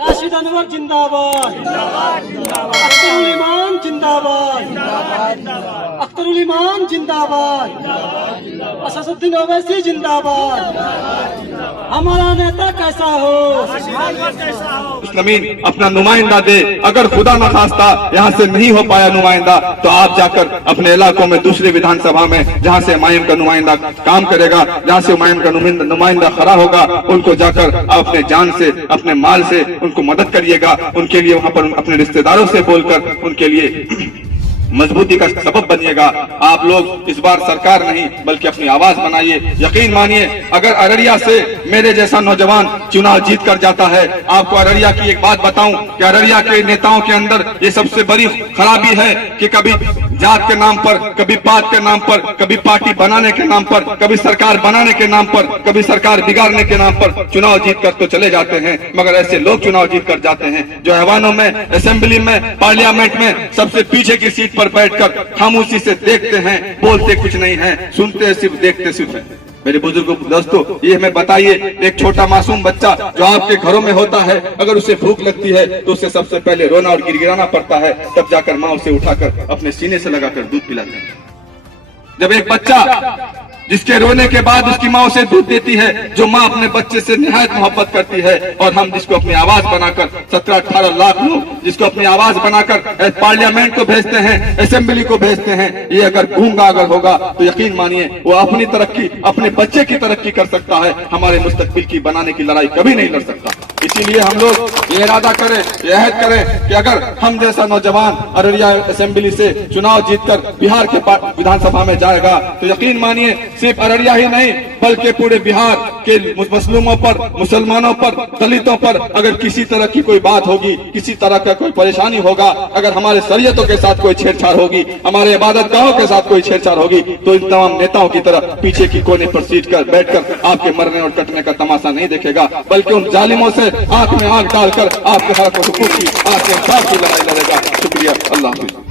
राशिद अनवर जिंदाबाद, अख्तरुल ईमान जिंदाबाद, अख्तरुल ईमान जिंदाबाद, असदुद्दीन ओवैसी जिंदाबाद। हमारा नेता कैसा हो, जमीन अपना नुमाइंदा दे। अगर खुदा न खास्ता यहाँ से नहीं हो पाया नुमाइंदा, तो आप जाकर अपने इलाकों में दूसरी विधानसभा में जहाँ से एमआईएम का नुमाइंदा काम करेगा, जहाँ से एमआईएम का नुमाइंदा खड़ा होगा, उनको जाकर अपने जान से अपने माल से उनको मदद करिएगा। उनके लिए वहाँ पर अपने रिश्तेदारों से बोलकर उनके लिए मजबूती का सबब बनिएगा। आप लोग इस बार सरकार नहीं बल्कि अपनी आवाज बनाइए। यकीन मानिए, अगर अररिया से मेरे जैसा नौजवान चुनाव जीत कर जाता है, आपको अररिया की एक बात बताऊं कि अररिया के नेताओं के अंदर ये सबसे बड़ी खराबी है कि कभी जात के नाम पर, कभी पात के नाम पर, कभी पार्टी बनाने के नाम पर, कभी सरकार बनाने के नाम पर, कभी सरकार बिगाड़ने के नाम पर चुनाव जीत कर तो चले जाते हैं, मगर ऐसे लोग चुनाव जीत कर जाते हैं जो ऐवानों में, असेंबली में, पार्लियामेंट में सबसे पीछे की सीट पर बैठकर खामोशी से देखते हैं, बोलते कुछ नहीं है, सुनते सिर्फ, देखते सिर्फ है। मेरे बुजुर्गों दोस्तों, ये हमें बताइए, एक छोटा मासूम बच्चा जो आपके घरों में होता है, अगर उसे भूख लगती है तो उसे सबसे पहले रोना और गिड़गिड़ाना पड़ता है, तब जाकर माँ उसे उठाकर अपने सीने से लगाकर दूध पिलाती है। जब एक बच्चा जिसके रोने के बाद उसकी माँ उसे दूध देती है, जो माँ अपने बच्चे से निहायत मोहब्बत करती है, और हम जिसको अपनी आवाज बनाकर 17-18 लाख लोग जिसको अपनी आवाज बनाकर पार्लियामेंट को भेजते हैं, असेंबली को भेजते हैं, ये अगर गूंगा अगर होगा तो यकीन मानिए वो अपनी तरक्की, अपने बच्चे की तरक्की कर सकता है, हमारे मुस्तकबिल की बनाने की लड़ाई कभी नहीं लड़ सकता। इसीलिए हम लोग ये इरादा करें, ये अहद करें कि अगर हम जैसा नौजवान अररिया असेंबली से चुनाव जीतकर बिहार के विधानसभा में जाएगा, तो यकीन मानिए सिर्फ अररिया ही नहीं बल्कि पूरे बिहार के मजलूमों पर, मुसलमानों पर, दलितों पर अगर किसी तरह की कोई बात होगी, किसी तरह का कोई परेशानी होगा, अगर हमारे शरीयतों के साथ कोई छेड़छाड़ होगी, हमारे इबादत गाहों के साथ कोई छेड़छाड़ होगी, तो इन तमाम नेताओं की तरह पीछे की कोने पर बैठकर आपके मरने और कटने का तमाशा नहीं देखेगा, बल्कि उन जालिमों से आंख में आंख डालकर आपके हक और हुकूक की, आपके इंसाफ की लड़ाई लड़ेगा। शुक्रिया, अल्लाह हाफिज।